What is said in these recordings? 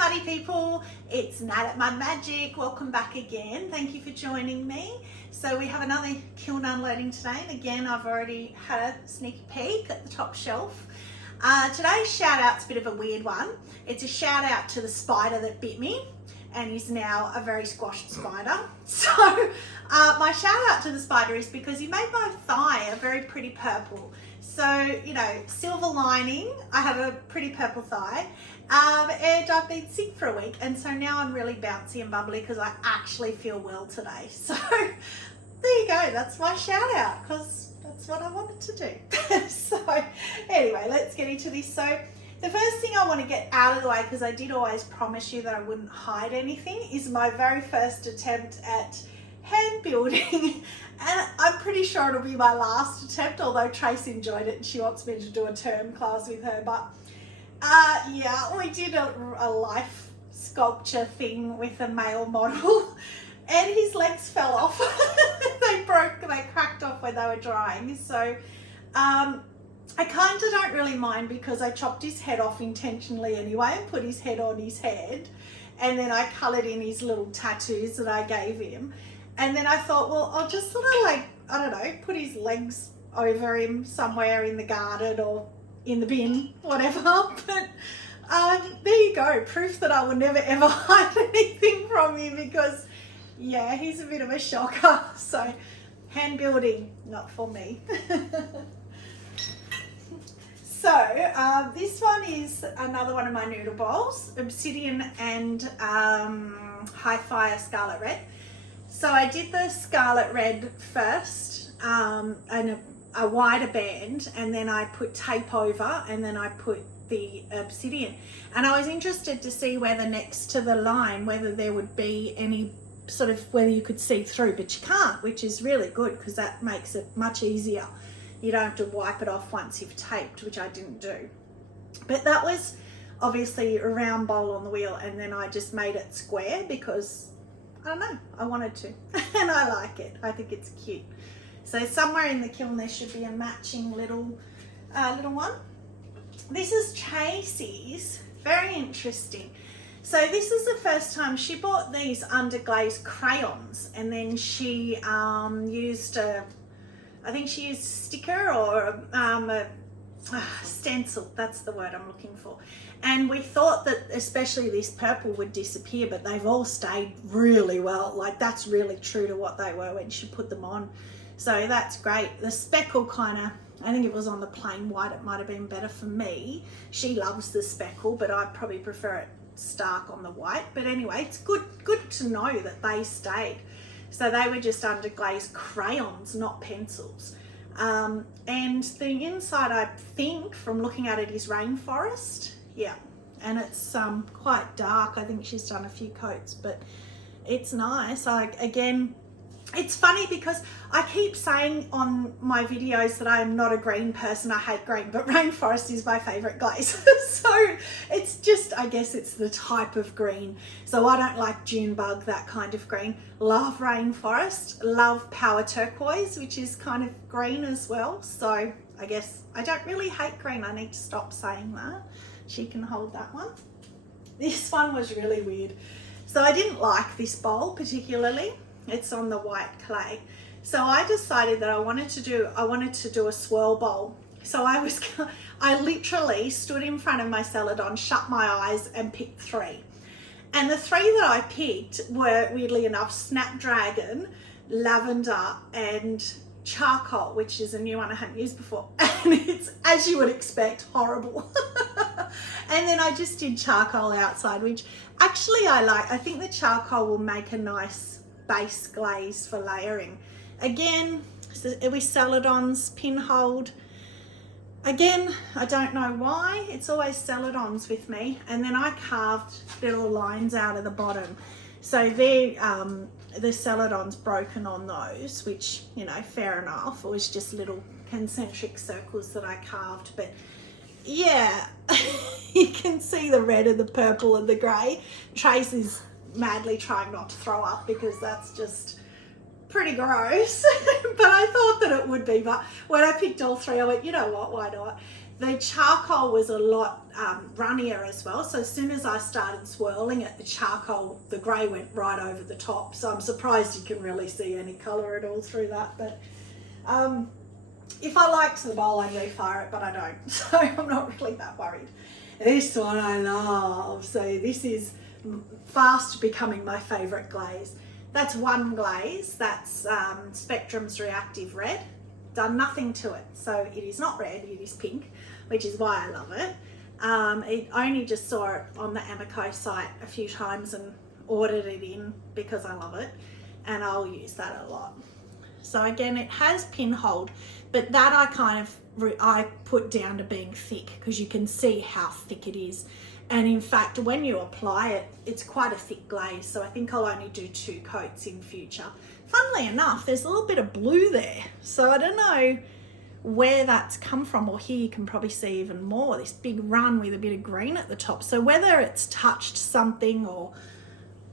Muddy people, it's Nat at Mud Magic. Welcome back again. Thank you for joining me. So we have another kiln unloading today, and again I've already had a sneaky peek at the top shelf. Today's shout out's a bit of a weird one. It's a shout out to the spider that bit me and is now a very squashed spider. So my shout out to the spider is because he made my thigh a very pretty purple. So, you know, silver lining, I have a pretty purple thigh, and I've been sick for a week, and so now I'm really bouncy and bubbly because I actually feel well today. So there you go, that's my shout out, because that's what I wanted to do. So anyway, let's get into this. So the first thing I want to get out of the way, because I did always promise you that I wouldn't hide anything, is my very first attempt at hand building. And I'm pretty sure it'll be my last attempt, although Trace enjoyed it and she wants me to do a term class with her. But yeah, we did a life sculpture thing with a male model and his legs fell off. They cracked off when they were drying. So I kind of don't really mind, because I chopped his head off intentionally anyway and put his head on his head, and then I coloured in his little tattoos that I gave him. And then I thought, well, I'll just sort of like, I don't know, put his legs over him somewhere in the garden or in the bin, whatever. But there you go, proof that I will never ever hide anything from him, because yeah, he's a bit of a shocker. So hand building, not for me. So this one is another one of my noodle bowls, obsidian and high fire scarlet red. So I did the scarlet red first, and a wider band, and then I put tape over, and then I put the obsidian. And I was interested to see whether next to the line, whether there would be any sort of, whether you could see through, but you can't, which is really good, because that makes it much easier. You don't have to wipe it off once you've taped, which I didn't do. But that was obviously a round bowl on the wheel, and then I just made it square because I don't know, I wanted to, and I like it. I think it's cute. So somewhere in the kiln there should be a matching little one. This is Chasey's, very interesting. So this is the first time she bought these underglaze crayons, and then she used I think she used a sticker or a stencil, that's the word I'm looking for. And we thought that especially this purple would disappear, but they've all stayed really well. Like, that's really true to what they were when she put them on. So that's great. The speckle kind of, I think it was on the plain white, it might have been better for me. She loves the speckle, but I probably prefer it stark on the white. But anyway, it's good to know that they stayed. So they were just underglaze crayons, not pencils. And the inside, I think, from looking at it, is rainforest. Yeah, and it's quite dark. I think she's done a few coats, but it's nice. Again, it's funny because I keep saying on my videos that I'm not a green person, I hate green, but rainforest is my favourite glaze. So it's just, I guess it's the type of green. So I don't like June bug, that kind of green. Love rainforest, love power turquoise, which is kind of green as well. So I guess I don't really hate green. I need to stop saying that. She can hold that one. This one was really weird. So I didn't like this bowl particularly. It's on the white clay. So I decided that I wanted to do a swirl bowl. So I literally stood in front of my celadon, shut my eyes and picked 3. And the 3 that I picked were, weirdly enough, snapdragon, lavender and charcoal, which is a new one I hadn't used before. And it's, as you would expect, horrible. And then I just did charcoal outside, which actually I like. I think the charcoal will make a nice base glaze for layering. Again, with celadons, pinholed. Again, I don't know why, it's always celadons with me. And then I carved little lines out of the bottom. So the celadon's broken on those, which, you know, fair enough. It was just little concentric circles that I carved. But yeah, you can see the red and the purple and the grey. Trace is madly trying not to throw up because that's just pretty gross. But I thought that it would be. But when I picked all 3, I went, you know what, why not? the charcoal was a lot runnier as well. So as soon as I started swirling it, the charcoal, the grey went right over the top. So I'm surprised you can really see any colour at all through that. But if I liked the bowl, I'd refire it, but I don't. So I'm not really that worried. This one I love. So this is fast becoming my favourite glaze. That's one glaze. That's Spectrum's Reactive Red. Done nothing to it. So it is not red, it is pink, which is why I love it. I only just saw it on the Amaco site a few times and ordered it in because I love it, and I'll use that a lot. So again, it has pinhold, but that I put down to being thick because you can see how thick it is. And in fact, when you apply it, it's quite a thick glaze. So I think I'll only do 2 coats in future. Funnily enough, there's a little bit of blue there. So I don't know where that's come from, or here you can probably see even more, this big run with a bit of green at the top. So whether it's touched something, or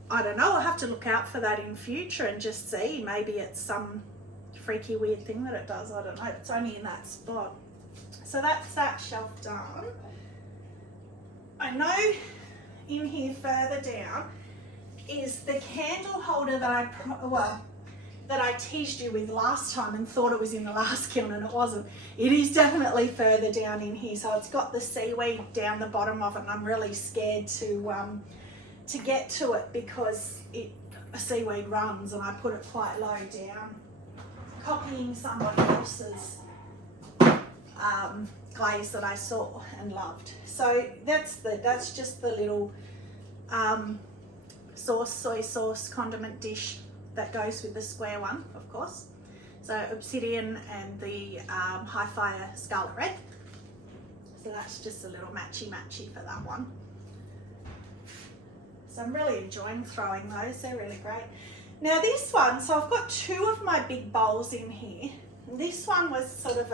I don't know, I'll have to look out for that in future and just see. Maybe it's some freaky weird thing that it does, I don't know. It's only in that spot. So that's that shelf done. I know in here further down is the candle holder that I teased you with last time and thought it was in the last kiln, and it wasn't. It is definitely further down in here. So it's got the seaweed down the bottom of it, and I'm really scared to get to it because seaweed runs, and I put it quite low down, copying somebody else's glaze that I saw and loved. So that's just the little soy sauce condiment dish that goes with the square one, of course. So obsidian and the high fire scarlet red. So that's just a little matchy for that one. So I'm really enjoying throwing those, they're really great. Now this one, so I've got 2 of my big bowls in here. This one was sort of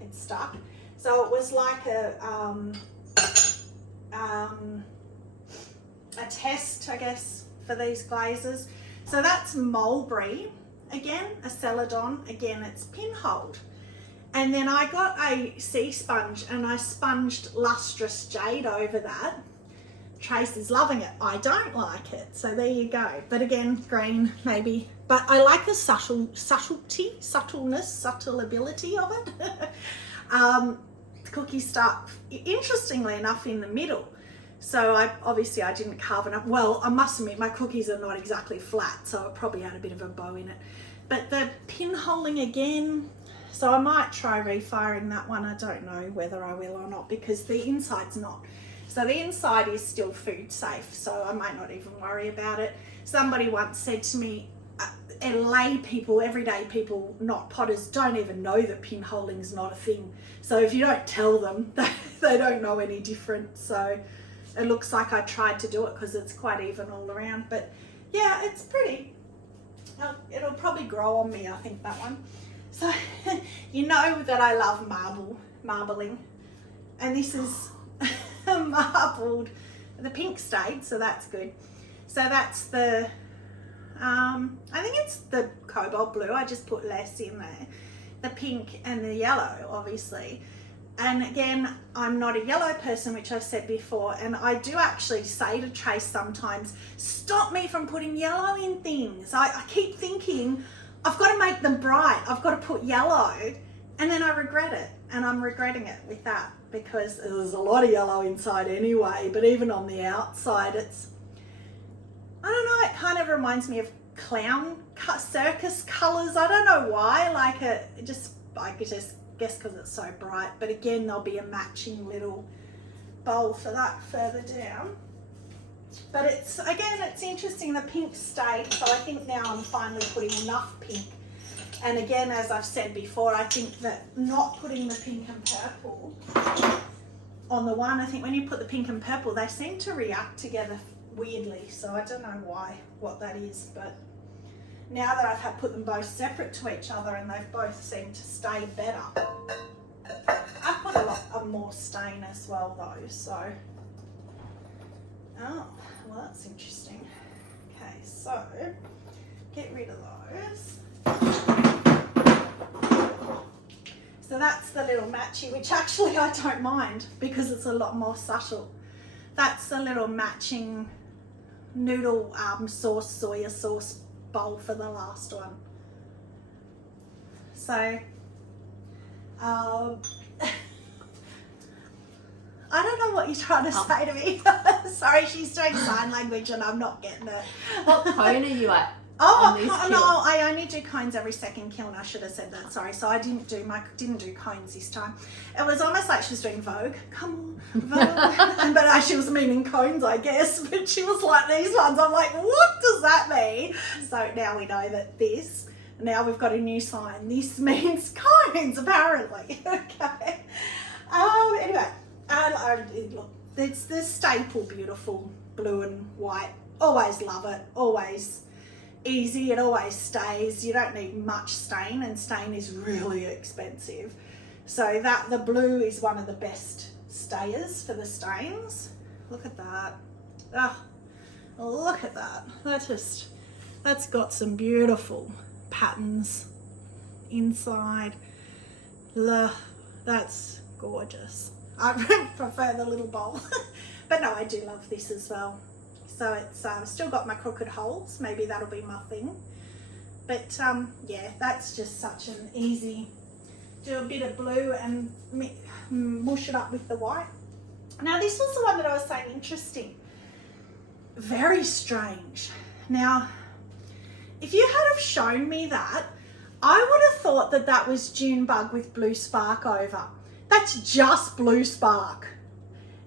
it's stuck. So it was like a test, I guess, for these glazes. So that's mulberry, again, a celadon, again, it's pinhold. And then I got a sea sponge and I sponged lustrous jade over that. Trace is loving it. I don't like it. So there you go. But again, green maybe. But I like the subtle ability of it. The cookies start, interestingly enough, in the middle. So I didn't carve enough. Well, I must admit, my cookies are not exactly flat, so it probably had a bit of a bow in it. But the pinholing again, so I might try refiring that one. I don't know whether I will or not, because the inside's not. So the inside is still food safe, so I might not even worry about it. Somebody once said to me, lay people, everyday people, not potters, don't even know that pinholing is not a thing. So if you don't tell them, they don't know any different. So it looks like I tried to do it because it's quite even all around. But yeah, it's pretty. It'll probably grow on me, I think, that one. So you know that I love marbling. And this is marbled. The pink stayed, so that's good. So that's the, I think it's the cobalt blue. I just put less in there. The pink and the yellow, obviously. And again, I'm not a yellow person, which I've said before, and I do actually say to Trace sometimes, stop me from putting yellow in things. I keep thinking, I've got to make them bright, I've got to put yellow, and then I regret it, and I'm regretting it with that, because there's a lot of yellow inside anyway, but even on the outside, it's, I don't know, it kind of reminds me of clown circus colours. I don't know why, like I just guess because it's so bright. But again, there'll be a matching little bowl for that further down. But it's, again, it's interesting, the pink stayed, so I think now I'm finally putting enough pink. And again, as I've said before, I think that not putting the pink and purple on the one, I think when you put the pink and purple, they seem to react together weirdly. So I don't know what that is, but now that I've put them both separate to each other and they've both seemed to stay better. I put a lot more stain as well though, so. Oh, well that's interesting. Okay, so get rid of those. So that's the little matchy, which actually I don't mind because it's a lot more subtle. That's the little matching noodle sauce, soya sauce bowl for the last one. So I don't know what you're trying to say to me. Sorry, she's doing sign language and I'm not getting it. What cone are you at? Oh no, I only do cones every second kiln. I should have said that. Sorry. So I didn't do cones this time. It was almost like she was doing Vogue. Come on, Vogue. But she was meaning cones, I guess. But she was like these ones. I'm like, what does that mean? So now we know that this. Now we've got a new sign. This means cones, apparently. Okay. Anyway, look, it's the staple, beautiful blue and white. Always love it. Always. Easy, it always stays. You don't need much stain, and stain is really expensive. So that the blue is one of the best stayers for the stains. Look at that. Oh, look at that. That's got some beautiful patterns inside. That's gorgeous. I prefer the little bowl. But no, I do love this as well. So it's still got my crooked holes. Maybe that'll be my thing. But yeah, that's just such an easy, do a bit of blue and mush it up with the white. Now this was the one that I was saying interesting. Very strange. Now, if you had have shown me that, I would have thought that that was June bug with blue spark over. That's just blue spark.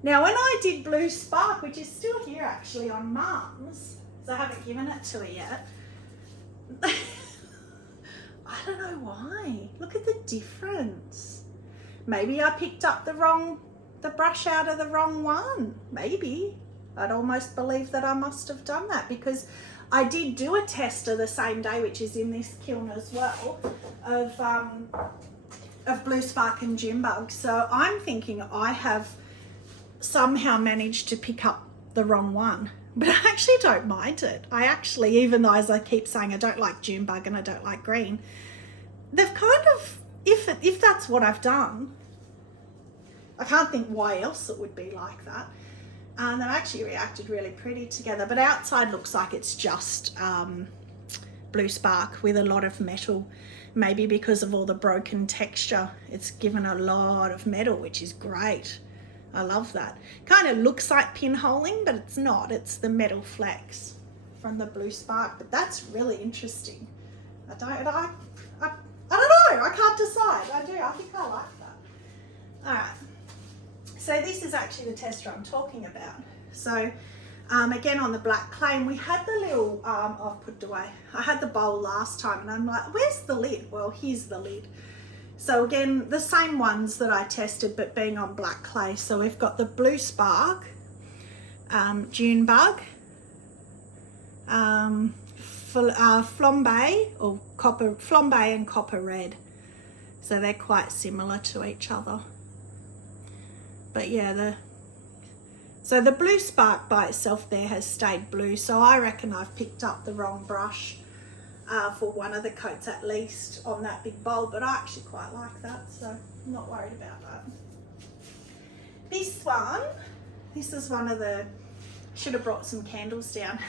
Now, when I did blue spark, which is still here actually on Mum's, so I haven't given it to her yet. I don't know why. Look at the difference. Maybe I picked up the brush out of the wrong one. Maybe. I'd almost believe that I must have done that because I did do a tester the same day, which is in this kiln as well, of blue spark and June bug. So I'm thinking I have somehow managed to pick up the wrong one, but I actually don't mind it. I actually, even though as I keep saying I don't like June bug and I don't like green, they've kind of, if that's what I've done, I can't think why else it would be like that. And they've actually reacted really pretty together, but outside looks like it's just blue spark with a lot of metal, maybe because of all the broken texture. It's given a lot of metal, which is great. I love that. Kind of looks like pinholing, but it's not. It's the metal flecks from the blue spark, but that's really interesting. I don't know. I can't decide. I think I like that. All right. So this is actually the tester I'm talking about. So again on the black clay, and we had the little, I've put it away. I had the bowl last time and I'm like, where's the lid? Well, here's the lid. So again, the same ones that I tested, but being on black clay. So we've got the blue spark, June bug, flambe or copper, flambe and copper red. So they're quite similar to each other. But yeah, so the blue spark by itself there has stayed blue. So I reckon I've picked up the wrong brush for one of the coats at least on that big bowl, but I actually quite like that, so I'm not worried about that. This is one of the, should have brought some candles down.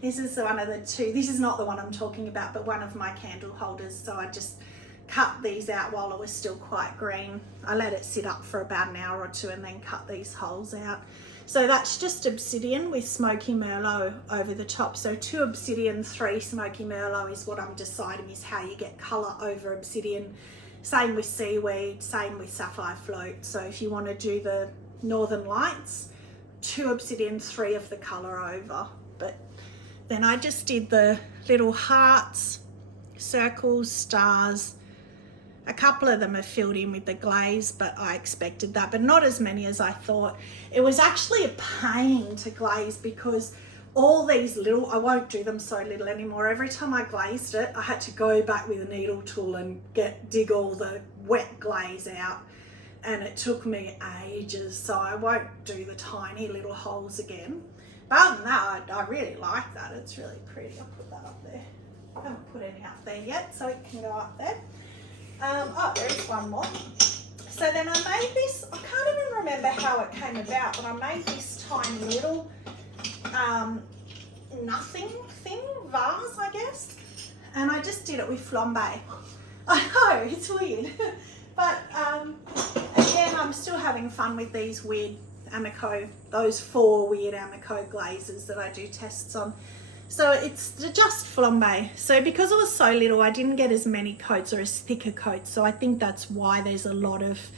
This is one of the two, this is not the one I'm talking about, but one of my candle holders. So I just cut these out while it was still quite green. I let it sit up for about an hour or two and then cut these holes out. So that's just obsidian with smoky merlot over the top. So 2 obsidian, 3 smoky merlot is what I'm deciding is how you get colour over obsidian. Same with seaweed, same with sapphire float. So if you want to do the Northern Lights, 2 obsidian, 3 of the colour over. But then I just did the little hearts, circles, stars. A couple of them are filled in with the glaze, but I expected that, but not as many as I thought. It was actually a pain to glaze because all these little, I won't do them so little anymore. Every time I glazed it, I had to go back with a needle tool and dig all the wet glaze out. And it took me ages, so I won't do the tiny little holes again. But other than that, I really like that. It's really pretty. I'll put that up there. I haven't put any up there yet, so it can go up there. Oh, there's one more. So then I made this, I can't even remember how it came about, but I made this tiny little nothing thing, vase, I guess. And I just did it with flambe. I know, it's weird. But again, I'm still having fun with these weird Amaco, those 4 weird Amaco glazes that I do tests on. So it's just flambe. So because it was so little, I didn't get as many coats or as thicker coats. So I think that's why there's a lot of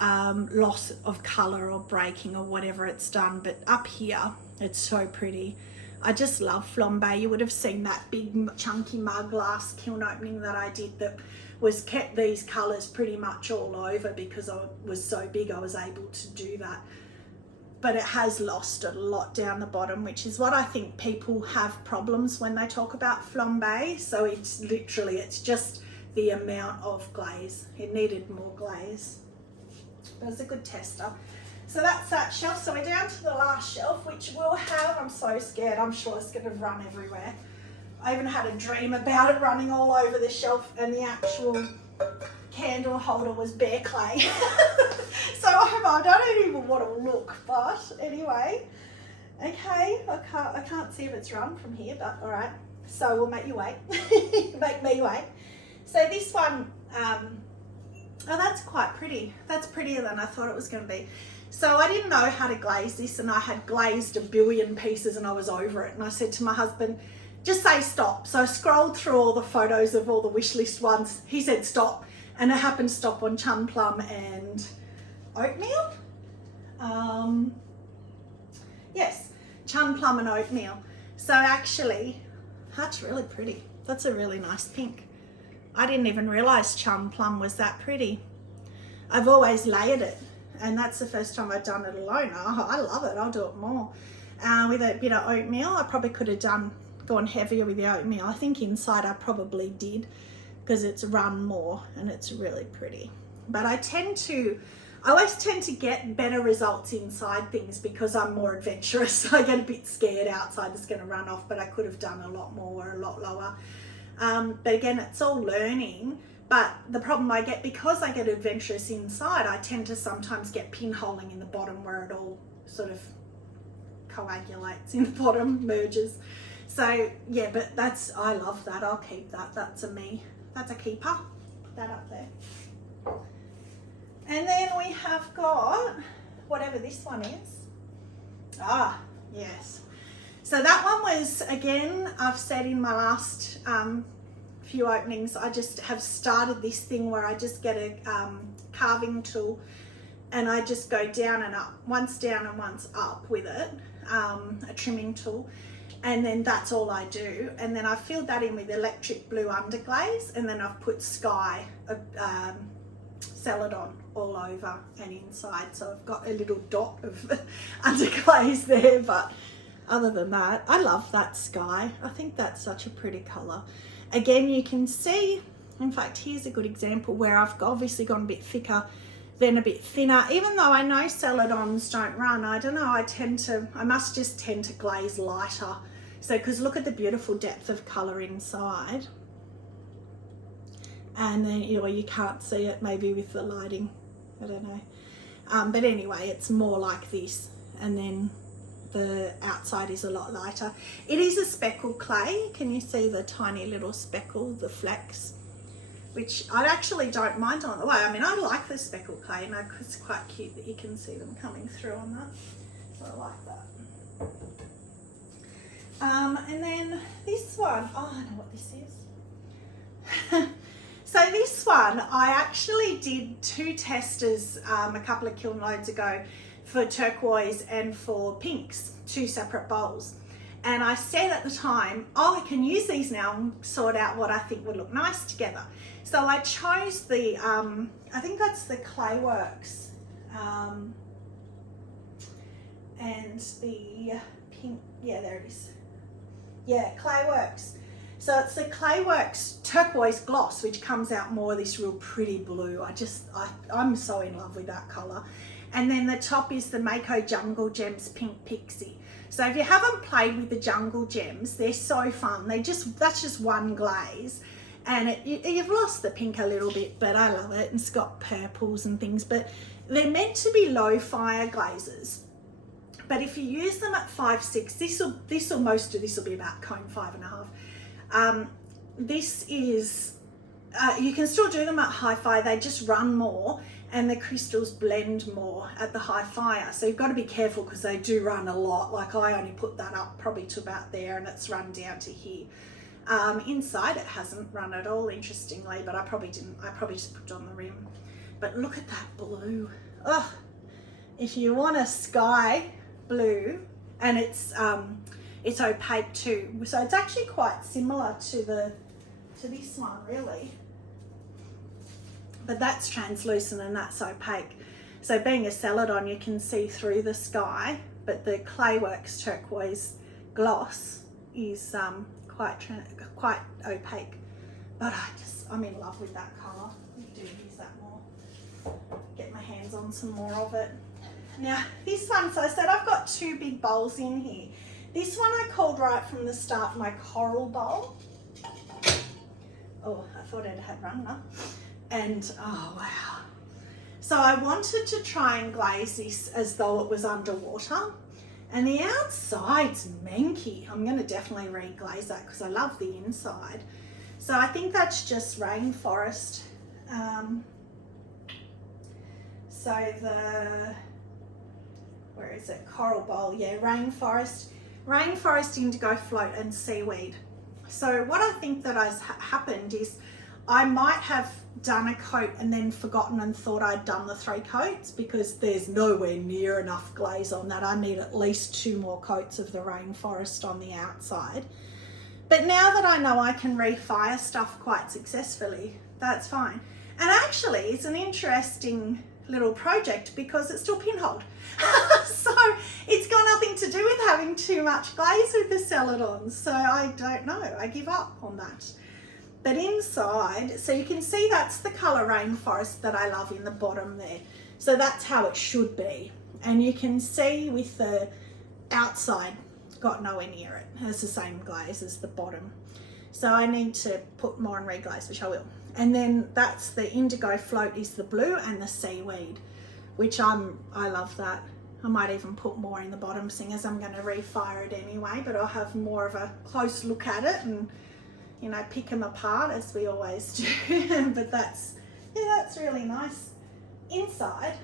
loss of colour or breaking or whatever it's done. But up here, it's so pretty. I just love flambe. You would have seen that big chunky mug last kiln opening that I did that was kept these colours pretty much all over because I was so big I was able to do that. But it has lost a lot down the bottom, which is what I think people have problems when they talk about flambe. So it's literally, it's just the amount of glaze. It needed more glaze. But it's a good tester. So that's that shelf. So we're down to the last shelf, which will have, I'm so scared, I'm sure it's going to run everywhere. I even had a dream about it running all over the shelf, and the actual candle holder was bare clay. So I don't even want to look, but anyway. Okay, I can't see if it's run from here, but all right. So we'll make you wait. Make me wait. So this one, oh, that's quite pretty. That's prettier than I thought it was going to be. So I didn't know how to glaze this, and I had glazed a billion pieces and I was over it. And I said to my husband, just say stop. So I scrolled through all the photos of all the wish list ones. He said stop, and it happened to stop on chun plum and oatmeal. Yes, chun plum and oatmeal. So actually, that's really pretty. That's a really nice pink. I didn't even realize chun plum was that pretty. I've always layered it, and that's the first time I've done it alone. Oh, I love it. I'll do it more. With a bit of oatmeal, I probably could have gone heavier with the oatmeal. I think inside I probably did, because it's run more and it's really pretty. But I always tend to get better results inside things because I'm more adventurous. I get a bit scared outside it's going to run off, but I could have done a lot more, a lot lower. But again, it's all learning. But the problem I get, because I get adventurous inside, I tend to sometimes get pinholing in the bottom where it all sort of coagulates in the bottom, merges. So yeah, but I love that. I'll keep that. That's a keeper. Put that up there. And then we have got whatever this one is. Ah, yes. So that one was, again, I've said in my last few openings, I just have started this thing where I just get a carving tool and I just go down and up, once down and once up with it, a trimming tool. And then that's all I do. And then I filled that in with electric blue underglaze, and then I've put sky celadon all over and inside. So I've got a little dot of underglaze there, but other than that, I love that sky. I think that's such a pretty colour. Again, you can see, in fact, here's a good example where I've obviously gone a bit thicker, then a bit thinner. Even though I know celadons don't run, I don't know, I must just tend to glaze lighter. So, because look at the beautiful depth of colour inside. And then, you can't see it maybe with the lighting, I don't know. But anyway, it's more like this. And then the outside is a lot lighter. It is a speckled clay. Can you see the tiny little speckle, the flecks? Which I actually don't mind on the way. I mean, I like the speckled clay, and it's quite cute that you can see them coming through on that. So I like that. And then this one, oh, I know what this is. So this one, I actually did 2 testers a couple of kiln loads ago for turquoise and for pinks, 2 separate bowls. And I said at the time, oh, I can use these now and sort out what I think would look nice together. So I chose the, I think that's the Clayworks, and the pink, yeah, there it is. Yeah, Clayworks. So it's the Clayworks turquoise gloss, which comes out more this real pretty blue. I'm so in love with that colour. And then the top is the Mayco Jungle Gems Pink Pixie. So if you haven't played with the Jungle Gems, they're so fun. That's just one glaze. And you've lost the pink a little bit, but I love it. And it's got purples and things, but they're meant to be low fire glazes. But if you use them at 5-6, most of this will be about cone 5.5. This is, you can still do them at high fire, they just run more and the crystals blend more at the high fire. So you've got to be careful because they do run a lot. Like I only put that up probably to about there and it's run down to here. Inside it hasn't run at all, interestingly, but I probably just put it on the rim. But look at that blue. Oh, if you want a sky blue, and it's opaque too, so it's actually quite similar to this one really, but that's translucent and that's opaque. So being a celadon, you can see through the sky, but the Clayworks turquoise gloss is quite opaque. But I'm in love with that colour. I do use that more. Get my hands on some more of it. Now this one, so I said I've got 2 big bowls in here. This one I called right from the start my coral bowl. Oh, I thought it had run now. And oh wow. So I wanted to try and glaze this as though it was underwater. And the outside's manky. I'm going to definitely re-glaze that because I love the inside. So I think that's just rainforest. So where is it? Coral bowl, yeah, rainforest, indigo float and seaweed. So what I think that has happened is I might have done a coat and then forgotten and thought I'd done the 3 coats because there's nowhere near enough glaze on that. I need at least 2 more coats of the rainforest on the outside. But now that I know I can refire stuff quite successfully, that's fine. And actually it's an interesting little project because it's still pinholed. So it's got nothing to do with having too much glaze with the celadons. So I don't know, I give up on that. But inside, so you can see that's the colour rainforest that I love in the bottom there. So that's how it should be. And you can see with the outside, got nowhere near it. It has the same glaze as the bottom. So I need to put more and reglaze, which I will. And then that's the indigo float is the blue and the seaweed, which I love that. I might even put more in the bottom, seeing as I'm going to refire it anyway, but I'll have more of a close look at it and, you know, pick them apart as we always do. But that's really nice inside.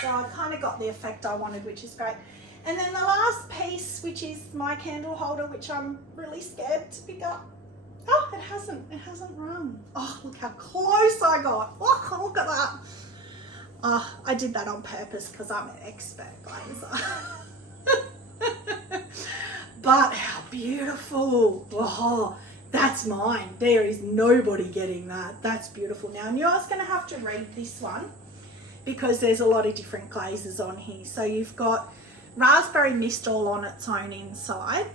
So I kind of got the effect I wanted, which is great. And then the last piece, which is my candle holder, which I'm really scared to pick up. Oh, it hasn't run. Oh, look how close I got. Oh, look at that. Oh, I did that on purpose because I'm an expert glazer. But how beautiful. Oh, that's mine. There is nobody getting that. That's beautiful. Now, you're just going to have to read this one because there's a lot of different glazes on here. So you've got raspberry mist all on its own inside,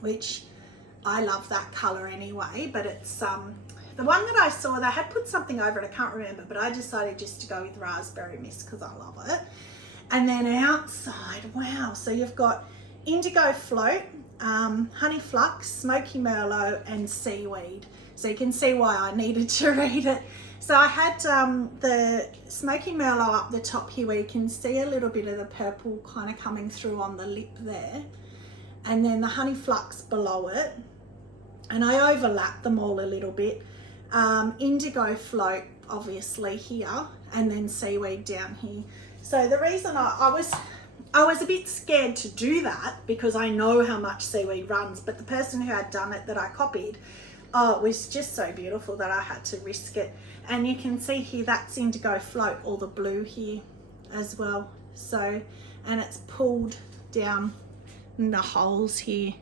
which I love that colour anyway, but it's the one that I saw, they had put something over it, I can't remember, but I decided just to go with raspberry mist because I love it. And then outside, wow, so you've got indigo float, honey flux, smoky merlot and seaweed. So you can see why I needed to read it. So I had the smoky merlot up the top here where you can see a little bit of the purple kind of coming through on the lip there. And then the honey flux below it. And I overlapped them all a little bit. Indigo float obviously here and then seaweed down here. So the reason I was a bit scared to do that because I know how much seaweed runs, but the person who had done it that I copied, oh, it was just so beautiful that I had to risk it. And you can see here that's indigo float, all the blue here as well. So, and it's pulled down in the holes here.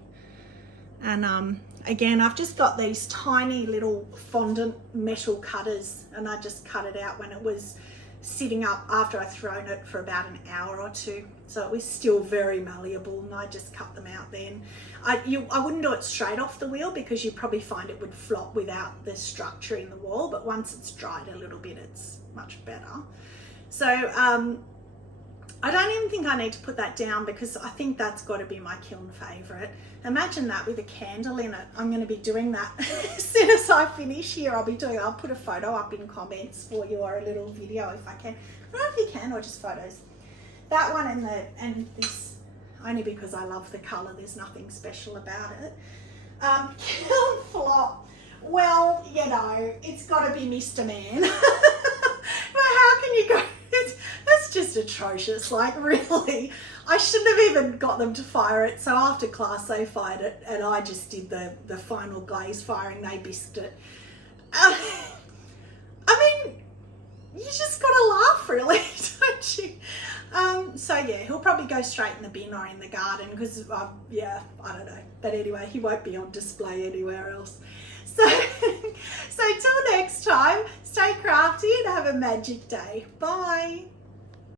And again, I've just got these tiny little fondant metal cutters and I just cut it out when it was sitting up after I'd thrown it for about an hour or 2. So it was still very malleable and I just cut them out then. I wouldn't do it straight off the wheel because you'd probably find it would flop without the structure in the wall, but once it's dried a little bit, it's much better. So I don't even think I need to put that down because I think that's got to be my Kiln favourite. Imagine that with a candle in it. I'm going to be doing that as soon as I finish here. I'll put a photo up in comments for you, or a little video if I can. I don't know if you can, or just photos. That one and this, only because I love the colour. There's nothing special about it. Kiln flop. Well, you know, it's got to be Mr. Man. But how can you go? That's just atrocious. Like, really, I shouldn't have even got them to fire it. So after class, they fired it, and I just did the final glaze firing. They bisked it. I mean, you just got to laugh, really, don't you? So yeah, he'll probably go straight in the bin or in the garden because, yeah, I don't know. But anyway, he won't be on display anywhere else. So, so till next time, stay crafty and have a magic day. Bye.